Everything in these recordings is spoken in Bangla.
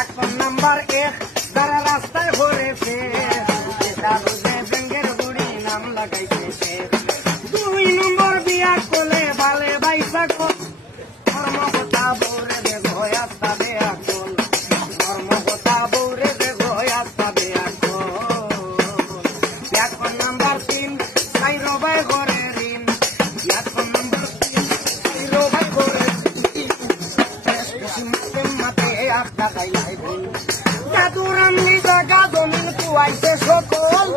এখন নাম্বার 1 যারা রাস্তায় ঘুরেছে ব্যাঙ্গের বুড়ি নাম লাগাইছে 2 নম্বর বিয়া কোলে বালে বাইসা কর্মকতা বৌরে দেব আস্তা দেয়া কোল কর্মকতা বৌরে দেব আস্তা দেয়া কোল এখন নাম্বার 3 সাইরো ভাই ঘরে ঋণ এখন নাম্বার 3 সাইরো ভাই ঘরে মাতে আটকা গাইলাই দিন জাদুরাম নিজা গাজমিন কুয়াইছে সকল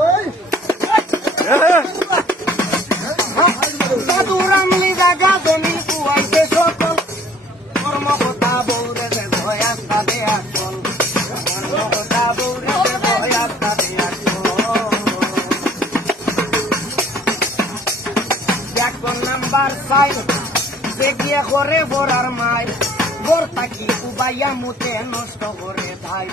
জাদুরাম নিজা গাজমিন কুয়াইছে সকল কর্মকতা বৌরে দেব আস্তা দেয়া কোল কর্মকতা বৌরে দেব আস্তা দেয়া কোল এখন নাম্বার 5 যে গিয়ে করে বড়ার মাই বোর পাখি উবাইয়া মুতে নষ্ট করে ভাই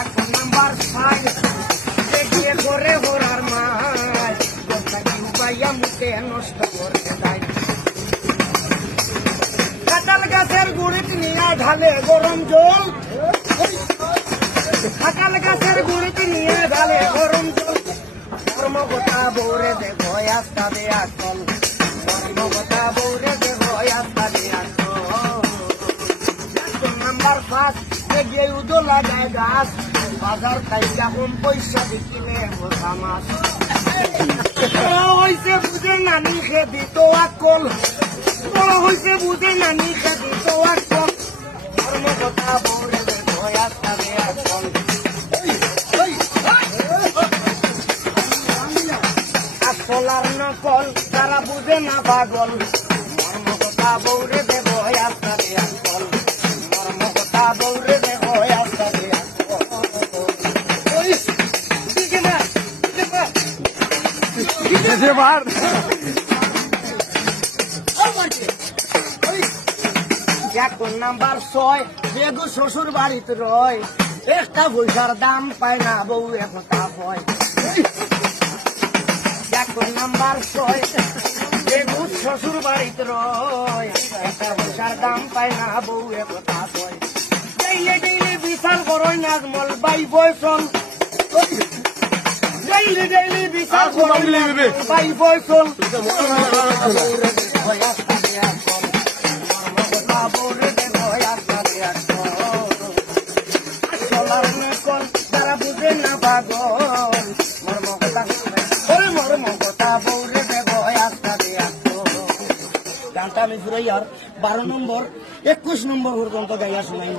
এখন নাম্বার 5 যে গিয়ে করে বড়ার মাই বোর পাখি উবাইয়া মুতে নষ্ট করে ভাই কাঁঠাল গাছের গুড়িত নিয়ে ঢালে গরম জল কাঁঠাল গাছের গুড়িত নিয়ে ঢালে গরম জল কর্মকতা বৌরে দেব আস্তা দেয়া কল কর্মকতা বৌরে দেব আস্তা দেয়া কল নাম্বার 5 এগিয়ে উদো লাগায় গাছ বাজার তাইকা কম পয়সা কিনে বোঝা মাছ হইছে বুঝে নানি খেদি তো আকল হইছে বুঝে নানি খেদি তো আকল কর্মকতা বৌরে দেব আস্তা দেয়া কল আসলার নকল তারা বুঝে না পাগল মর্মকথা বৌরে দেব আস্তা দেয়া কল মর্মকথা বৌরে দেব আস্তা দেয়া এখন নাম্বার 6 বেগু শ্বশুর বাড়িতে রয় একটা পয়সার দাম পায় না বউ একথা হয় এখন নাম্বার 6 বেগু শ্বশুর বাড়িতে রয় একটা পয়সার দাম পায় না বউ একথা হয় ডেইলি ডেইলি বিচার করই নাজমল বাই বয়সন ডেইলি ডেইলি বিচার করই বাই বয়সন তারা বুঝে না পাগল মর্মকথা বৌরে দেব আস্তা দেয়া গানটা আমি ঘুরাই আর 12 নম্বর 21 নম্বর পর্যন্ত গাইয়া শোনাই।